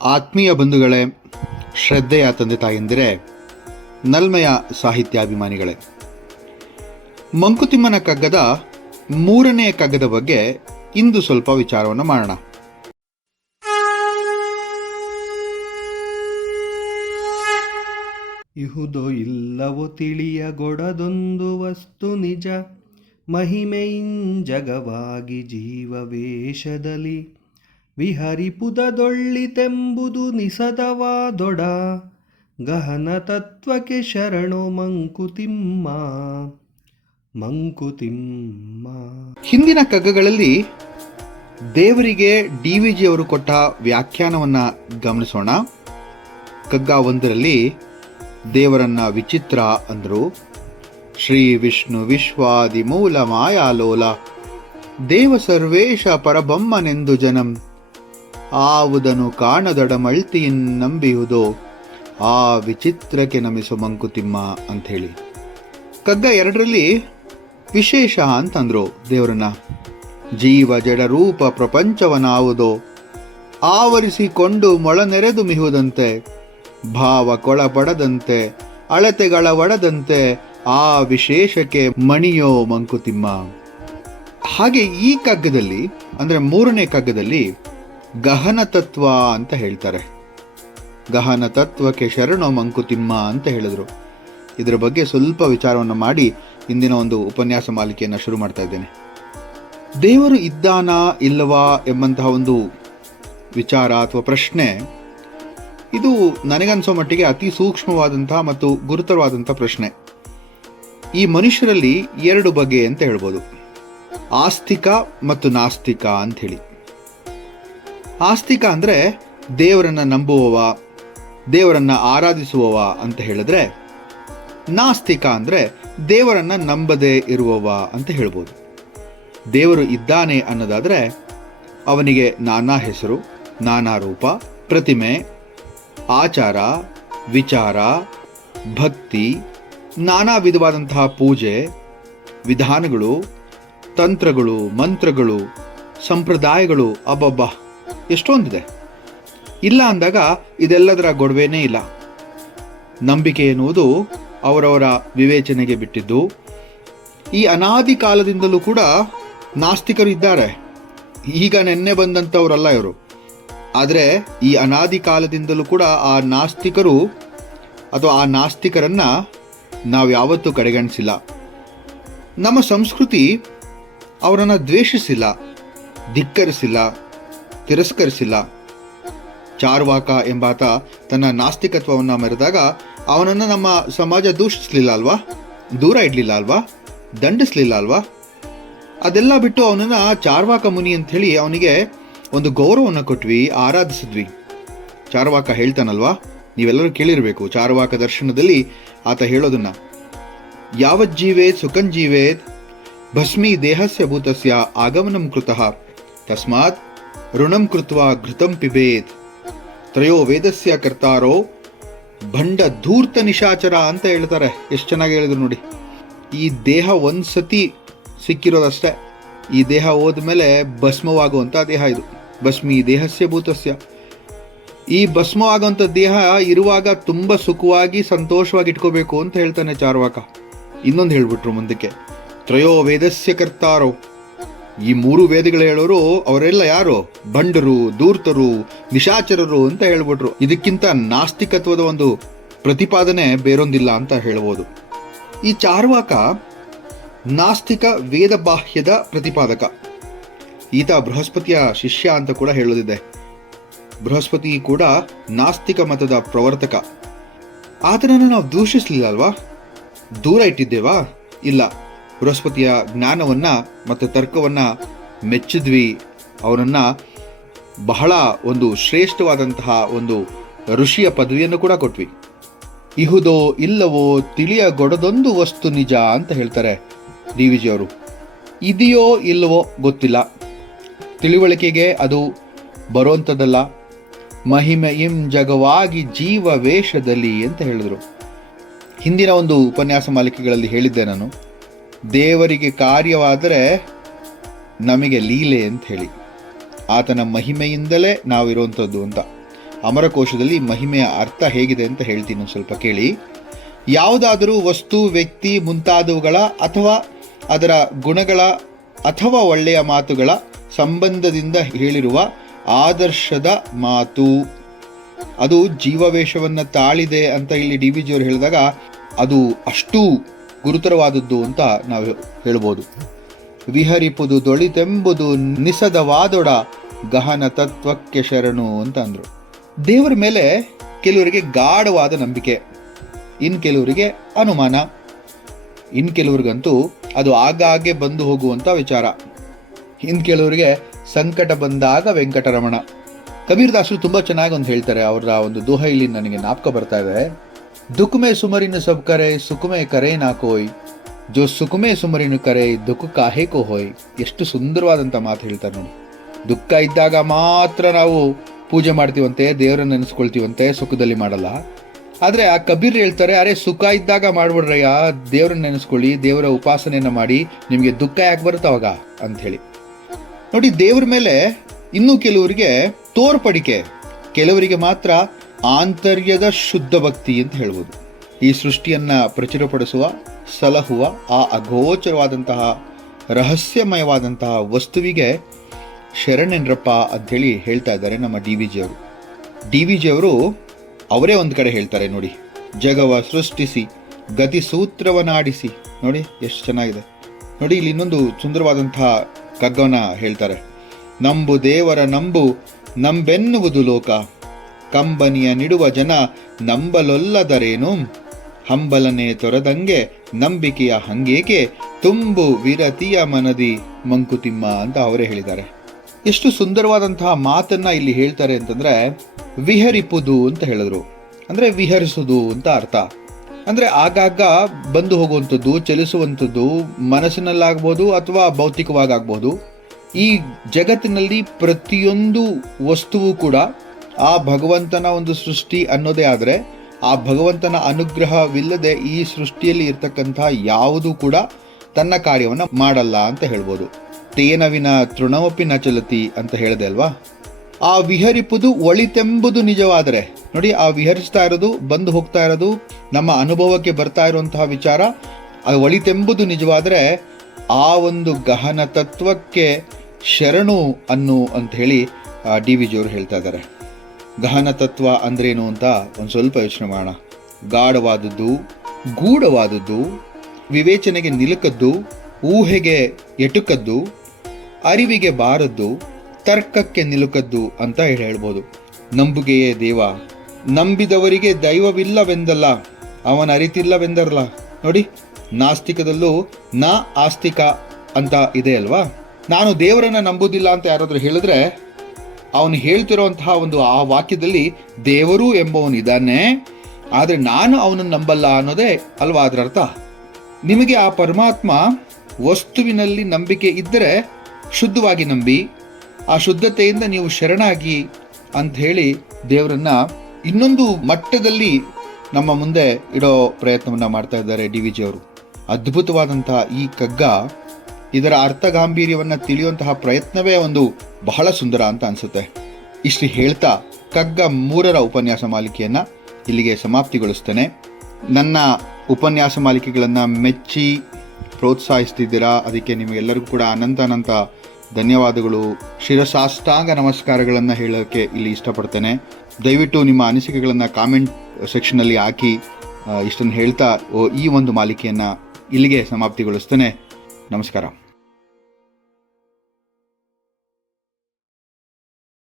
ಆತ್ಮೀಯ ಬಂಧುಗಳೇ, ಶ್ರದ್ಧೆಯ ತಂದೆ ತಾಯಂದಿರೇ, ನಲ್ಮೆಯ ಸಾಹಿತ್ಯಾಭಿಮಾನಿಗಳೇ, ಮಂಕುತಿಮ್ಮನ ಕಗ್ಗದ 3ನೇ ಕಗ್ಗದ ಬಗ್ಗೆ ಇಂದು ಸ್ವಲ್ಪ ವಿಚಾರವನ್ನು ಮಾಡೋಣ. ಇಹುದೋ ಇಲ್ಲವೋ ತಿಳಿಯಗೊಡದೊಂದು ವಸ್ತು ನಿಜ, ಮಹಿಮೆಯಿಂಜಗವಾಗಿ ಜೀವವೇಷದಲ್ಲಿ ವಿಹರಿಪುದದೊಳ್ಳಿತೆಂಬುದು ನಿಸದವಾದೊಡ, ಗಹನ ತತ್ವಕ್ಕೆ ಶರಣು ಮಂಕುತಿಮ್ಮ. ಹಿಂದಿನ ಕಗ್ಗಗಳಲ್ಲಿ ದೇವರಿಗೆ DVG ಅವರು ಕೊಟ್ಟ ವ್ಯಾಖ್ಯಾನವನ್ನು ಗಮನಿಸೋಣ. ಕಗ್ಗ 1ರಲ್ಲಿ ದೇವರನ್ನ ವಿಚಿತ್ರ ಅಂದರು. ಶ್ರೀ ವಿಷ್ಣು ವಿಶ್ವಾದಿ ಮೂಲ ಮಾಯಾಲೋಲ, ದೇವ ಸರ್ವೇಶ ಪರಬೊಮ್ಮನೆಂದು ಜನಂ, ಆವುದನು ಕಾಣದೊಡಮಳ್ತಿಯಿನ್ ನಂಬಿಹುದೋ, ಆ ವಿಚಿತ್ರಕ್ಕೆ ನಮಿಸು ಮಂಕುತಿಮ್ಮ ಅಂಥೇಳಿ. ಕಗ್ಗ 2ರಲ್ಲಿ ವಿಶೇಷ ಅಂತಂದ್ರು ದೇವರನ್ನ. ಜೀವ ಜಡ ರೂಪ ಪ್ರಪಂಚವನಾವುದೋ, ಆವರಿಸಿಕೊಂಡು ಮೊಳನೆರೆದು ಮಿಹುದಂತೆ, ಭಾವ ಕೊಳಪಡದಂತೆ ಅಳತೆಗಳ ಒಡದಂತೆ, ಆ ವಿಶೇಷಕ್ಕೆ ಮಣಿಯೋ ಮಂಕುತಿಮ್ಮ. ಹಾಗೆ ಈ ಕಗ್ಗದಲ್ಲಿ ಅಂದರೆ 3ನೇ ಕಗ್ಗದಲ್ಲಿ ಗಹನ ತತ್ವ ಅಂತ ಹೇಳ್ತಾರೆ. ಗಹನ ತತ್ವಕ್ಕೆ ಶರಣೋ ಮಂಕುತಿಮ್ಮ ಅಂತ ಹೇಳಿದ್ರು. ಇದರ ಬಗ್ಗೆ ಸ್ವಲ್ಪ ವಿಚಾರವನ್ನು ಮಾಡಿ ಇಂದಿನ ಒಂದು ಉಪನ್ಯಾಸ ಮಾಲಿಕೆಯನ್ನು ಶುರು ಮಾಡ್ತಾ ಇದ್ದೇನೆ. ದೇವರು ಇದ್ದಾನಾ ಇಲ್ಲವಾ ಎಂಬಂತಹ ಒಂದು ವಿಚಾರ ಅಥವಾ ಪ್ರಶ್ನೆ, ಇದು ನನಗನ್ಸೋ ಮಟ್ಟಿಗೆ ಅತಿ ಸೂಕ್ಷ್ಮವಾದಂತಹ ಮತ್ತು ಗುರುತರವಾದಂತಹ ಪ್ರಶ್ನೆ. ಈ ಮನುಷ್ಯರಲ್ಲಿ 2 ಬಗೆ ಅಂತ ಹೇಳ್ಬೋದು, ಆಸ್ತಿಕ ಮತ್ತು ನಾಸ್ತಿಕ ಅಂಥೇಳಿ. ಆಸ್ತಿಕ ಅಂದರೆ ದೇವರನ್ನ ನಂಬುವವ, ದೇವರನ್ನ ಆರಾಧಿಸುವವ ಅಂತ ಹೇಳಿದ್ರೆ, ನಾಸ್ತಿಕ ಅಂದರೆ ದೇವರನ್ನ ನಂಬದೇ ಇರುವವ ಅಂತ ಹೇಳ್ಬೋದು. ದೇವರು ಇದ್ದಾನೆ ಅನ್ನೋದಾದರೆ ಅವನಿಗೆ ನಾನಾ ಹೆಸರು, ನಾನಾ ರೂಪ, ಪ್ರತಿಮೆ, ಆಚಾರ, ವಿಚಾರ, ಭಕ್ತಿ, ನಾನಾ ವಿಧವಾದಂತಹ ಪೂಜೆ, ವಿಧಾನಗಳು, ತಂತ್ರಗಳು, ಮಂತ್ರಗಳು, ಸಂಪ್ರದಾಯಗಳು, ಅಬ್ಬಬ್ಬ ಎಷ್ಟೊಂದಿದೆ. ಇಲ್ಲ ಅಂದಾಗ ಇದೆಲ್ಲದರ ಗೊಡವೆನೇ ಇಲ್ಲ. ನಂಬಿಕೆ ಎನ್ನುವುದು ಅವರವರ ವಿವೇಚನೆಗೆ ಬಿಟ್ಟಿದ್ದು. ಈ ಅನಾದಿ ಕಾಲದಿಂದಲೂ ಕೂಡ ನಾಸ್ತಿಕರು ಇದ್ದಾರೆ. ಈಗ ನೆನ್ನೆ ಬಂದಂಥವರಲ್ಲ ಇವರು. ಆದರೆ ಈ ಅನಾದಿ ಕಾಲದಿಂದಲೂ ಕೂಡ ಆ ನಾಸ್ತಿಕರು ಅಥವಾ ಆ ನಾಸ್ತಿಕರನ್ನು ನಾವು ಯಾವತ್ತೂ ಕಡೆಗಣಿಸಿಲ್ಲ. ನಮ್ಮ ಸಂಸ್ಕೃತಿ ಅವರನ್ನು ದ್ವೇಷಿಸಿಲ್ಲ, ಧಿಕ್ಕರಿಸಿಲ್ಲ, ತಿರಸ್ಕರಿಸಿಲ್ಲ. ಚಾರ್ವಾಕ ಎಂಬಾತ ತನ್ನ ನಾಸ್ತಿಕತ್ವವನ್ನು ಮೆರೆದಾಗ ಅವನನ್ನು ನಮ್ಮ ಸಮಾಜ ದೂಷಿಸಲಿಲ್ಲ ಅಲ್ವಾ, ದೂರ ಇಡಲಿಲ್ಲ ಅಲ್ವಾ, ದಂಡಿಸಲಿಲ್ಲ ಅಲ್ವಾ. ಅದೆಲ್ಲ ಬಿಟ್ಟು ಅವನನ್ನು ಚಾರ್ವಾಕ ಮುನಿ ಅಂಥೇಳಿ ಅವನಿಗೆ ಒಂದು ಗೌರವವನ್ನು ಕೊಟ್ವಿ, ಆರಾಧಿಸಿದ್ವಿ. ಚಾರ್ವಾಕ ಹೇಳ್ತಾನಲ್ವಾ, ನೀವೆಲ್ಲರೂ ಕೇಳಿರಬೇಕು ಚಾರ್ವಾಕ ದರ್ಶನದಲ್ಲಿ ಆತ ಹೇಳೋದನ್ನ, ಯಾವಜ್ಜೀವೇತ್ ಸುಖಂಜೀವೇತ್ ಭಸ್ಮಿ ದೇಹಸ್ಯ ಭೂತಸ್ಯ ಆಗಮನಂ ಕೃತಃ, ತಸ್ಮಾತ್ ಋಣಂ ಕೃತ್ವಾ ಘೃತಂ ಪಿಬೇತ್, ತ್ರಯೋ ವೇದಸ್ಯ ಕರ್ತಾರೋ ಭಂಡ ಧೂರ್ತ ನಿಶಾಚರ ಅಂತ ಹೇಳ್ತಾರೆ. ಎಷ್ಟು ಚೆನ್ನಾಗಿ ಹೇಳಿದ್ರು ನೋಡಿ. ಈ ದೇಹ ಒಂದ್ಸತಿ ಸಿಕ್ಕಿರೋದಷ್ಟೇ. ಈ ದೇಹ ಹೋದ್ಮೇಲೆ ಭಸ್ಮವಾಗುವಂಥ ದೇಹ ಇದು. ಭಸ್ಮಿ ದೇಹಸ್ಯ ಭೂತಸ್ಯ. ಈ ಭಸ್ಮವಾಗುವಂಥ ದೇಹ ಇರುವಾಗ ತುಂಬ ಸುಖವಾಗಿ ಸಂತೋಷವಾಗಿ ಇಟ್ಕೋಬೇಕು ಅಂತ ಹೇಳ್ತಾನೆ ಚಾರ್ವಾಕ. ಇನ್ನೊಂದು ಹೇಳ್ಬಿಟ್ರು ಮುಂದಕ್ಕೆ, ತ್ರಯೋ ವೇದಸ್ಯ ಕರ್ತಾರೋ. ಈ 3 ವೇದಗಳು ಹೇಳೋರು ಅವರೆಲ್ಲ ಯಾರು? ಭಂಡರು, ಧೂರ್ತರು, ನಿಶಾಚರರು ಅಂತ ಹೇಳ್ಬಿಟ್ರು. ಇದಕ್ಕಿಂತ ನಾಸ್ತಿಕತ್ವದ ಒಂದು ಪ್ರತಿಪಾದನೆ ಬೇರೊಂದಿಲ್ಲ ಅಂತ ಹೇಳ್ಬೋದು. ಈ ಚಾರ್ವಾಕ ನಾಸ್ತಿಕ ವೇದ ಬಾಹ್ಯದ ಪ್ರತಿಪಾದಕ. ಈತ ಬೃಹಸ್ಪತಿಯ ಶಿಷ್ಯ ಅಂತ ಕೂಡ ಹೇಳೋದಿದೆ. ಬೃಹಸ್ಪತಿ ಕೂಡ ನಾಸ್ತಿಕ ಮತದ ಪ್ರವರ್ತಕ. ಆತನನ್ನು ನಾವು ದೂಷಿಸಲಿಲ್ಲ ಅಲ್ವಾ, ದೂರ ಇಟ್ಟಿದ್ದೇವಾ? ಇಲ್ಲ. ಬೃಹಸ್ಪತಿಯ ಜ್ಞಾನವನ್ನ ಮತ್ತು ತರ್ಕವನ್ನ ಮೆಚ್ಚಿದ್ವಿ. ಅವನನ್ನ ಬಹಳ ಒಂದು ಶ್ರೇಷ್ಠವಾದಂತಹ ಒಂದು ಋಷಿಯ ಪದವಿಯನ್ನು ಕೂಡ ಕೊಟ್ವಿ. ಇಹುದೋ ಇಲ್ಲವೋ ತಿಳಿಯಗೊಡದೊಂದು ವಸ್ತು ನಿಜ ಅಂತ ಹೇಳ್ತಾರೆ DVG ಅವರು. ಇದೆಯೋ ಇಲ್ಲವೋ ಗೊತ್ತಿಲ್ಲ, ತಿಳಿವಳಿಕೆಗೆ ಅದು ಬರುವಂಥದ್ದಲ್ಲ. ಮಹಿಮೆಯಿಂ ಜಗವಾಗಿ ಜೀವ ವೇಷದಲ್ಲಿ ಅಂತ ಹೇಳಿದ್ರು. ಹಿಂದಿನ ಒಂದು ಉಪನ್ಯಾಸ ಮಾಲಿಕೆಗಳಲ್ಲಿ ಹೇಳಿದ್ದೆ ನಾನು, ದೇವರಿಗೆ ಕಾರ್ಯವಾದರೆ ನಮಗೆ ಲೀಲೆ ಅಂತ ಹೇಳಿ, ಆತನ ಮಹಿಮೆಯಿಂದಲೇ ನಾವಿರುವಂಥದ್ದು ಅಂತ. ಅಮರಕೋಶದಲ್ಲಿ ಮಹಿಮೆಯ ಅರ್ಥ ಹೇಗಿದೆ ಅಂತ ಹೇಳ್ತೀನಿ ಒಂದು ಸ್ವಲ್ಪ ಕೇಳಿ. ಯಾವುದಾದರೂ ವಸ್ತು, ವ್ಯಕ್ತಿ ಮುಂತಾದವುಗಳ ಅಥವಾ ಅದರ ಗುಣಗಳ ಅಥವಾ ಒಳ್ಳೆಯ ಮಾತುಗಳ ಸಂಬಂಧದಿಂದ ಹೇಳಿರುವ ಆದರ್ಶದ ಮಾತು, ಅದು ಜೀವವೇಷವನ್ನು ತಾಳಿದೆ ಅಂತ ಇಲ್ಲಿ DVG ಅವರು ಹೇಳಿದಾಗ ಅದು ಅಷ್ಟು ಗುರುತರವಾದದ್ದು ಅಂತ ನಾವು ಹೇಳ್ಬೋದು. ವಿಹರಿಪುದು ದೊಳಿತೆಂಬುದು ನಿಸದವಾದೊಡ ಗಹನ ತತ್ವಕ್ಕೆ ಶರಣು ಅಂತ ಅಂದರು. ದೇವರ ಮೇಲೆ ಕೆಲವರಿಗೆ ಗಾಢವಾದ ನಂಬಿಕೆ, ಇನ್ನು ಕೆಲವರಿಗೆ ಅನುಮಾನ, ಇನ್ನು ಕೆಲವ್ರಿಗಂತೂ ಅದು ಆಗಾಗ್ಗೆ ಬಂದು ಹೋಗುವಂಥ ವಿಚಾರ, ಇನ್ನು ಕೆಲವರಿಗೆ ಸಂಕಟ ಬಂದಾಗ ವೆಂಕಟರಮಣ. ಕಬೀರ್ ದಾಸರು ತುಂಬ ಚೆನ್ನಾಗಿ ಒಂದು ಹೇಳ್ತಾರೆ, ಅವರ ಒಂದು ದೋಹ ಇಲ್ಲಿ ನನಗೆ ಜ್ಞಾಪಕ ಬರ್ತಾ ಇದೆ. ದುಃಖಮೇ ಸುಮರಿನ ಸಬ್ ಕರೆ ಸುಖಮೇ ಕರೆ ನಾ ಕೋಯ್, ಜೋ ಸುಖಮೇ ಸುಮರಿನ ಕರೆ ದುಃಖ ಕಾಹೇ ಕೋ ಹೋಯ್. ಎಷ್ಟು ಸುಂದರವಾದಂಥ ಮಾತು ಹೇಳ್ತಾರೆ ನೋಡಿ. ದುಃಖ ಇದ್ದಾಗ ಮಾತ್ರ ನಾವು ಪೂಜೆ ಮಾಡ್ತೀವಂತೆ, ದೇವರನ್ನು ನೆನೆಸ್ಕೊಳ್ತೀವಂತೆ, ಸುಖದಲ್ಲಿ ಮಾಡಲ್ಲ. ಆದರೆ ಆ ಕಬೀರ್ ಹೇಳ್ತಾರೆ, ಅರೆ ಸುಖ ಇದ್ದಾಗ ಮಾಡ್ಬಿಡ್ರಯ್ಯ, ದೇವರನ್ನ ನೆನೆಸ್ಕೊಳ್ಳಿ, ದೇವರ ಉಪಾಸನೆಯನ್ನು ಮಾಡಿ, ನಿಮಗೆ ದುಃಖ ಯಾಕೆ ಬರುತ್ತೆ ಅವಾಗ ಅಂತ ಹೇಳಿ. ನೋಡಿ, ದೇವರ ಮೇಲೆ ಇನ್ನೂ ಕೆಲವರಿಗೆ ತೋರ್ಪಡಿಕೆ, ಕೆಲವರಿಗೆ ಮಾತ್ರ ಆಂತರ್ಯದ ಶುದ್ಧ ಭಕ್ತಿ ಅಂತ ಹೇಳ್ಬೋದು. ಈ ಸೃಷ್ಟಿಯನ್ನು ಪ್ರಚುರಪಡಿಸುವ, ಸಲಹುವ ಆ ಅಗೋಚರವಾದಂತಹ ರಹಸ್ಯಮಯವಾದಂತಹ ವಸ್ತುವಿಗೆ ಶರಣೆನ್ರಪ್ಪ ಅಂಥೇಳಿ ಹೇಳ್ತಾ ಇದ್ದಾರೆ ನಮ್ಮ DVG ಅವರು. DVG ಅವರು ಅವರೇ ಒಂದು ಕಡೆ ಹೇಳ್ತಾರೆ ನೋಡಿ, ಜಗವ ಸೃಷ್ಟಿಸಿ ಗತಿ ಸೂತ್ರವನ್ನಾಡಿಸಿ. ನೋಡಿ ಎಷ್ಟು ಚೆನ್ನಾಗಿದೆ. ನೋಡಿ, ಇಲ್ಲಿ ಇನ್ನೊಂದು ಸುಂದರವಾದಂತಹ ಕಗ್ಗವನ್ನ ಹೇಳ್ತಾರೆ. ನಂಬು ದೇವರ ನಂಬು ನಂಬೆನ್ನುವುದು ಲೋಕ, ಕಂಬನಿಯ ನಿಡುವ ಜನ ನಂಬಲೊಲ್ಲದರೇನು, ಹಂಬಲನೆ ತೊರೆದಂಗೆ ನಂಬಿಕೆಯ ಹಂಗೇಕೆ, ತುಂಬು ವಿರತಿಯ ಮನದಿ ಮಂಕುತಿಮ್ಮ ಅಂತ ಅವರೇ ಹೇಳಿದ್ದಾರೆ. ಎಷ್ಟು ಸುಂದರವಾದಂತಹ ಮಾತನ್ನ ಇಲ್ಲಿ ಹೇಳ್ತಾರೆ ಅಂತಂದ್ರೆ, ವಿಹರಿಪುದು ಅಂತ ಹೇಳಿದ್ರು, ಅಂದ್ರೆ ವಿಹರಿಸುವುದು ಅಂತ ಅರ್ಥ. ಅಂದ್ರೆ ಆಗಾಗ ಬಂದು ಹೋಗುವಂಥದ್ದು, ಚಲಿಸುವಂಥದ್ದು, ಮನಸ್ಸಿನಲ್ಲಾಗ್ಬೋದು ಅಥವಾ ಭೌತಿಕವಾಗಬಹುದು. ಈ ಜಗತ್ತಿನಲ್ಲಿ ಪ್ರತಿಯೊಂದು ವಸ್ತುವು ಕೂಡ ಆ ಭಗವಂತನ ಒಂದು ಸೃಷ್ಟಿ ಅನ್ನೋದೇ ಆದರೆ, ಆ ಭಗವಂತನ ಅನುಗ್ರಹವಿಲ್ಲದೆ ಈ ಸೃಷ್ಟಿಯಲ್ಲಿ ಇರ್ತಕ್ಕಂತಹ ಯಾವುದೂ ಕೂಡ ತನ್ನ ಕಾರ್ಯವನ್ನು ಮಾಡಲ್ಲ ಅಂತ ಹೇಳ್ಬೋದು. ತೇನವಿನ ತೃಣವಪಿ ನ ಚಲತಿ ಅಂತ ಹೇಳಿದೆ ಅಲ್ವಾ. ಆ ವಿಹರಿಪುದು ಒಳಿತೆಂಬುದು ನಿಜವಾದರೆ, ನೋಡಿ, ಆ ವಿಹರಿಸ್ತಾ ಇರೋದು, ಬಂದು ಹೋಗ್ತಾ ಇರೋದು, ನಮ್ಮ ಅನುಭವಕ್ಕೆ ಬರ್ತಾ ಇರುವಂತಹ ವಿಚಾರ ಅದು ಒಳಿತೆಂಬುದು ನಿಜವಾದರೆ, ಆ ಒಂದು ಗಹನ ತತ್ವಕ್ಕೆ ಶರಣು ಅಂತ ಹೇಳಿ DVG ಅವರು ಹೇಳ್ತಾ ಇದ್ದಾರೆ. ಗಹನ ತತ್ವ ಅಂದ್ರೇನು ಅಂತ ಒಂದು ಸ್ವಲ್ಪ ಯೋಚನೆ ಮಾಡೋಣ. ಗಾಢವಾದದ್ದು, ಗೂಢವಾದದ್ದು, ವಿವೇಚನೆಗೆ ನಿಲುಕದ್ದು, ಊಹೆಗೆ ಎಟುಕದ್ದು, ಅರಿವಿಗೆ ಬಾರದ್ದು, ತರ್ಕಕ್ಕೆ ನಿಲುಕದ್ದು ಅಂತ ಹೇಳ್ಬೋದು. ನಂಬುಗೆಯೇ ದೇವ, ನಂಬಿದವರಿಗೆ ದೈವವಿಲ್ಲವೆಂದಲ್ಲ, ಅವನ ಅರಿತಿಲ್ಲವೆಂದರಲ್ಲ. ನೋಡಿ, ನಾಸ್ತಿಕದಲ್ಲೂ ನಾ ಆಸ್ತಿಕ ಅಂತ ಇದೆ ಅಲ್ವಾ. ನಾನು ದೇವರನ್ನ ನಂಬುದಿಲ್ಲ ಅಂತ ಯಾರಾದರೂ ಹೇಳಿದ್ರೆ, ಅವನು ಹೇಳ್ತಿರೋಂತಹ ಒಂದು ಆ ವಾಕ್ಯದಲ್ಲಿ ದೇವರು ಎಂಬವನಿದ್ದಾನೆ, ಆದರೆ ನಾನು ಅವನನ್ನು ನಂಬಲ್ಲ ಅನ್ನೋದೇ ಅಲ್ವಾ ಅದರ ಅರ್ಥ. ನಿಮಗೆ ಆ ಪರಮಾತ್ಮ ವಸ್ತುವಿನಲ್ಲಿ ನಂಬಿಕೆ ಇದ್ದರೆ ಶುದ್ಧವಾಗಿ ನಂಬಿ, ಆ ಶುದ್ಧತೆಯಿಂದ ನೀವು ಶರಣಾಗಿ ಅಂತ ಹೇಳಿ ದೇವರನ್ನ ಇನ್ನೊಂದು ಮಟ್ಟದಲ್ಲಿ ನಮ್ಮ ಮುಂದೆ ಇಡೋ ಪ್ರಯತ್ನವನ್ನ ಮಾಡ್ತಾ ಇದ್ದಾರೆ DVG ಅವರು. ಅದ್ಭುತವಾದಂತಹ ಈ ಕಗ್ಗ, ಇದರ ಅರ್ಥ ಗಾಂಭೀರ್ಯವನ್ನು ತಿಳಿಯುವಂತಹ ಪ್ರಯತ್ನವೇ ಒಂದು ಬಹಳ ಸುಂದರ ಅಂತ ಅನಿಸುತ್ತೆ. ಇಷ್ಟು ಹೇಳ್ತಾ ಕಗ್ಗ 3ರ ಉಪನ್ಯಾಸ ಮಾಲಿಕೆಯನ್ನು ಇಲ್ಲಿಗೆ ಸಮಾಪ್ತಿಗೊಳಿಸ್ತೇನೆ. ನನ್ನ ಉಪನ್ಯಾಸ ಮಾಲಿಕೆಗಳನ್ನು ಮೆಚ್ಚಿ ಪ್ರೋತ್ಸಾಹಿಸ್ತಿದ್ದೀರಾ, ಅದಕ್ಕೆ ನಿಮಗೆಲ್ಲರಿಗೂ ಕೂಡ ಅನಂತ ಧನ್ಯವಾದಗಳು, ಶಿರಸಾಷ್ಟಾಂಗ ನಮಸ್ಕಾರಗಳನ್ನು ಹೇಳೋಕ್ಕೆ ಇಲ್ಲಿ ಇಷ್ಟಪಡ್ತೇನೆ. ದಯವಿಟ್ಟು ನಿಮ್ಮ ಅನಿಸಿಕೆಗಳನ್ನು ಕಾಮೆಂಟ್ ಸೆಕ್ಷನಲ್ಲಿ ಹಾಕಿ. ಇಷ್ಟನ್ನು ಹೇಳ್ತಾ ಈ ಒಂದು ಮಾಲಿಕೆಯನ್ನು ಇಲ್ಲಿಗೆ ಸಮಾಪ್ತಿಗೊಳಿಸ್ತೇನೆ. ನಮಸ್ಕಾರ.